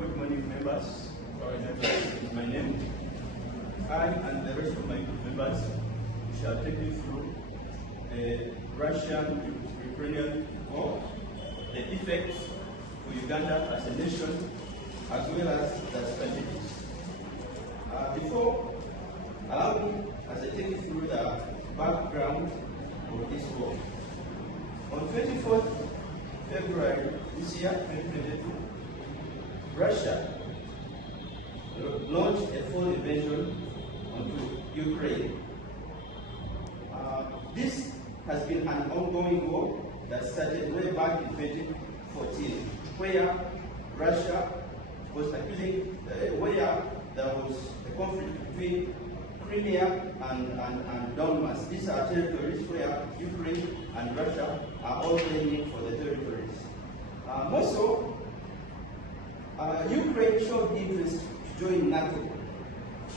Good morning, members. Is my name. I and the rest of my group members shall take you through the Russian-Ukrainian war, the effects for Uganda as a nation, as well as the strategies. Before, allow me as I take you through the background of this war. On 24th February this year, 2022, Russia launched a full invasion onto Ukraine. This has been an ongoing war that started way back in 2014, where Russia was accusing, where there was a conflict between Crimea and Donbass. These are territories where Ukraine and Russia are all claiming for the territories. Also, Ukraine showed interest to join NATO.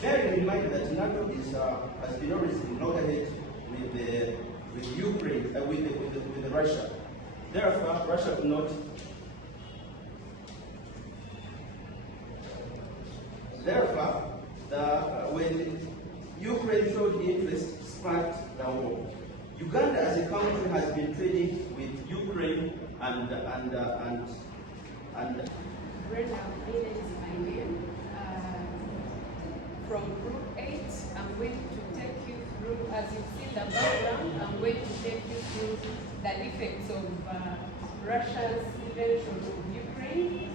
Bearing in mind that NATO has been always in loggerhead with Ukraine, with Russia. Therefore, Russia could not. Therefore, when Ukraine showed interest, sparked the war. Uganda as a country has been trading with Ukraine and Brenda, is my name. From Group 8, I'm going to take you through, as you've seen the background, I'm going to take you through the effects of Russia's invasion of Ukraine,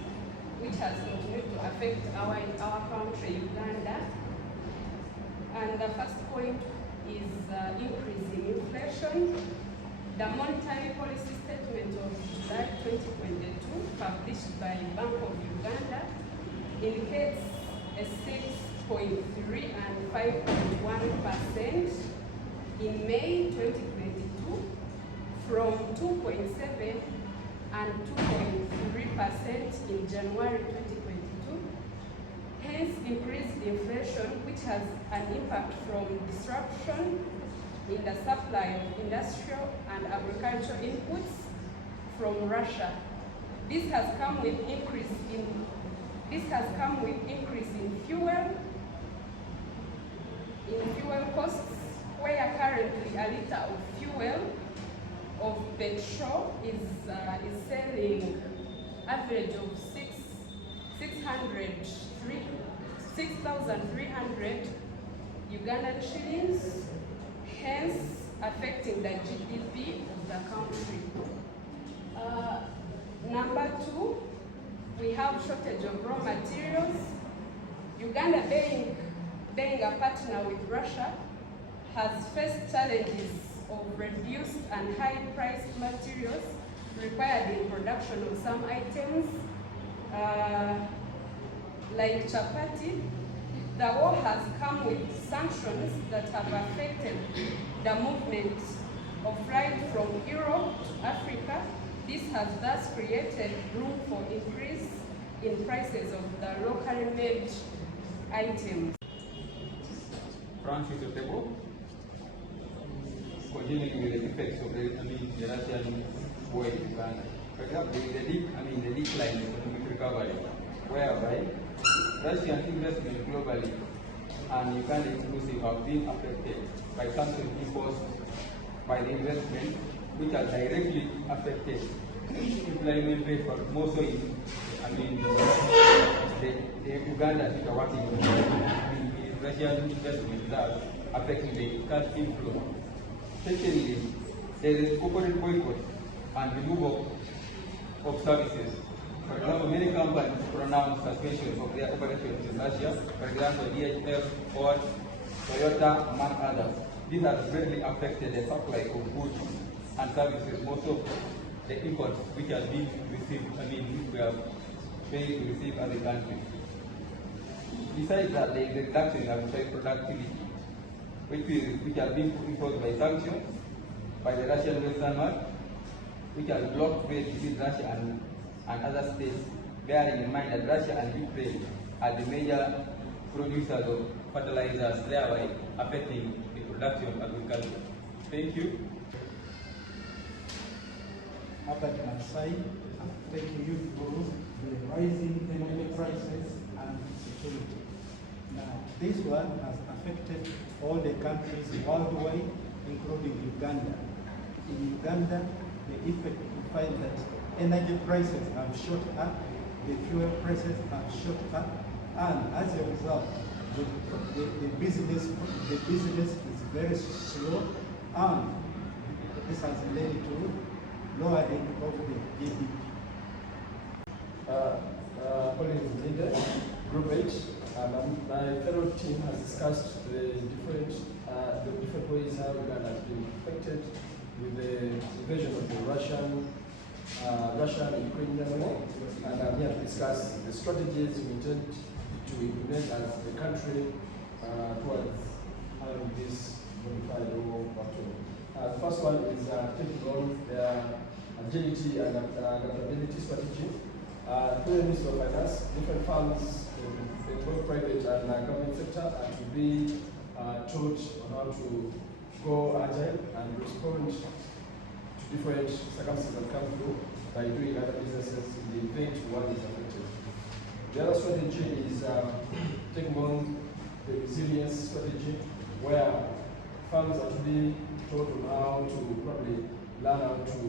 which has continued to affect our country, Uganda. And the first point is increasing inflation. The monetary policy statement of July 2022, published by Bank of Uganda, indicates a 6.3 and 5.1% in May 2022, from 2.7 and 2.3% in January 2022. Hence, increased inflation, which has an impact from disruption in the supply of industrial and agricultural inputs from Russia. This has come with increase in fuel costs, where currently a liter of fuel of petrol is selling average of 6,300 Ugandan shillings, hence affecting the GDP of the country. Number 2, we have shortage of raw materials. Uganda, being a partner with Russia, has faced challenges of reduced and high-priced materials required in production of some items, like chapati. The war has come with sanctions that have affected the movement of freight from Europe to Africa. This has thus created room for increase in prices of the locally made items. Otebo, continuing with the effects of the Russian war in Uganda. For example, the decline in economic recovery, whereby Russian investment globally and Uganda inclusive have been affected by sanctions imposed by the investment, which are directly affected employment rate for most of it. The Uganda is working with Russian investment that affecting the cash inflow. Secondly, there is corporate boycott and removal of services. For example, many companies pronounce suspension of their operations in Russia, for example, DHL, Ford, Toyota, among others. This has greatly affected the supply of goods and services. Most of the imports which are being received, which we are paying to receive as a country. Besides that, there is a reduction in agricultural productivity, which has been imposed by sanctions by the Russian Western market, which has blocked trade between Russia and other states, bearing in mind that Russia and Ukraine are the major producers of fertilizers, thereby affecting the production of agriculture. Thank you. Herbert Masayi, taking you through the rising energy prices security. Now, this one has affected all the countries worldwide, including Uganda. In Uganda, the effect you find that energy prices have shot up, the fuel prices have shot up, and as a result, the business is very slow, and this has led to lowering of the GDP. Collin is Mulinde, Group H. My fellow team has discussed the different ways how Uganda has been affected with the invasion of the Russian-Ukrainian war, and I'm here to discuss the strategies we intend to implement as the country towards having this modified war battle. The first one is taking on their agility and adaptability strategy. Through the Ministry of Finance, different firms in both private and government sector are to be taught on how to go agile and respond to different circumstances that come through by doing other businesses in the event one is affected. The other strategy is taking on the resilience strategy, where firms are to be taught on how to probably learn how to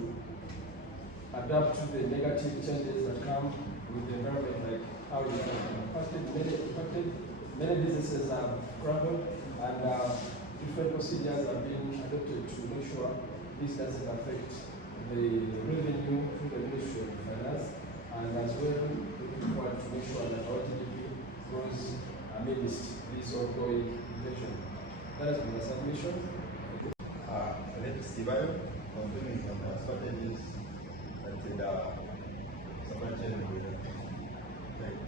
adapt to the negative changes that come with the environment, like how it has been impacted. Many businesses have crumbled, and different procedures are being adopted to make sure this doesn't affect the revenue through the Ministry of Finance, and as well looking forward to make sure that our GDP grows amidst this ongoing inflation. That has been my submission. Kisiibayo, continuing on the strategies that the supply chain will take.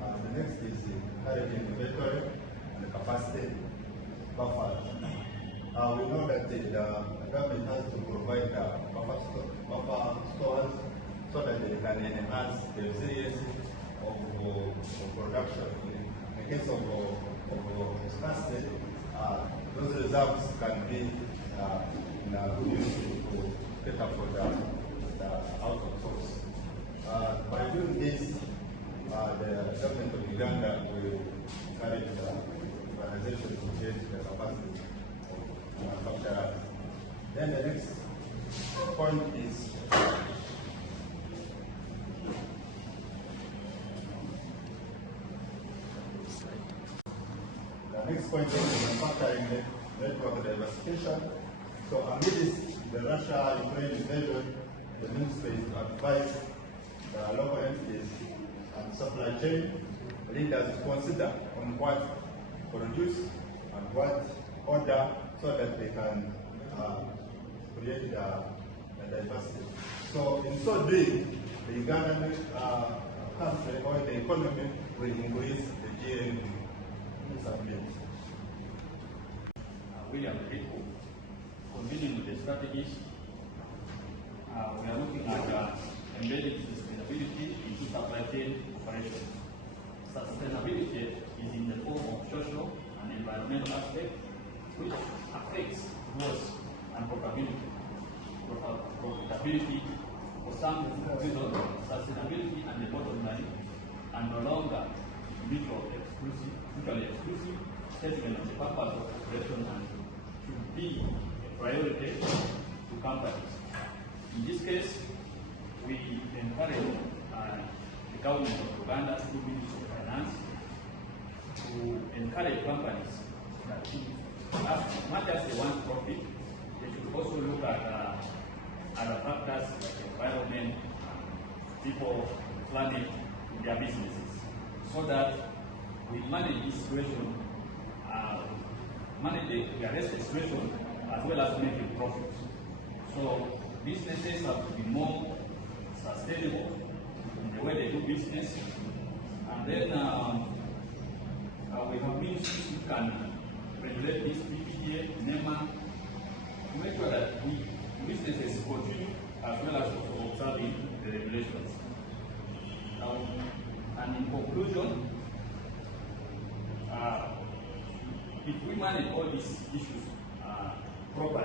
The next is encouraging inventory and the capacity buffer. We know that the government has to provide buffer stores so that they can enhance the resilience of production. In the case of scarcity, those reserves can be used to cater for the out of source. By doing this, the government of Uganda will encourage the organization to change the capacity of manufacturers. Then the next point is manufacturing network diversification. So amidst the Russia-Ukraine invasion, the ministry is to advise the local entities and supply chain leaders to consider on what produce and what order, so that they can create the diversity. So in so doing, the Ugandan country or the economy will increase the GNP. William Eriku, continuing with the strategies, we are looking at embedding sustainability into supply chain operations. Sustainability is in the form of social and environmental aspect, which affects growth and profitability. For some reasons, sustainability and the bottom line are no longer mutually exclusive, statement of the purpose of operation and should be a priority to companies. In this case, we encourage the government of Uganda through Ministry of Finance to encourage companies that as much as they want profit, they should also look at other factors like environment, people, planet in their businesses, so that we manage this situation, we arrest the situation as well as making profits. So businesses have to be more sustainable in the way they do business, and then we have ministries who can regulate this PPA, NEMA, to make sure that businesses continue as well as observing the regulations. And in conclusion, if we manage all these issues properly,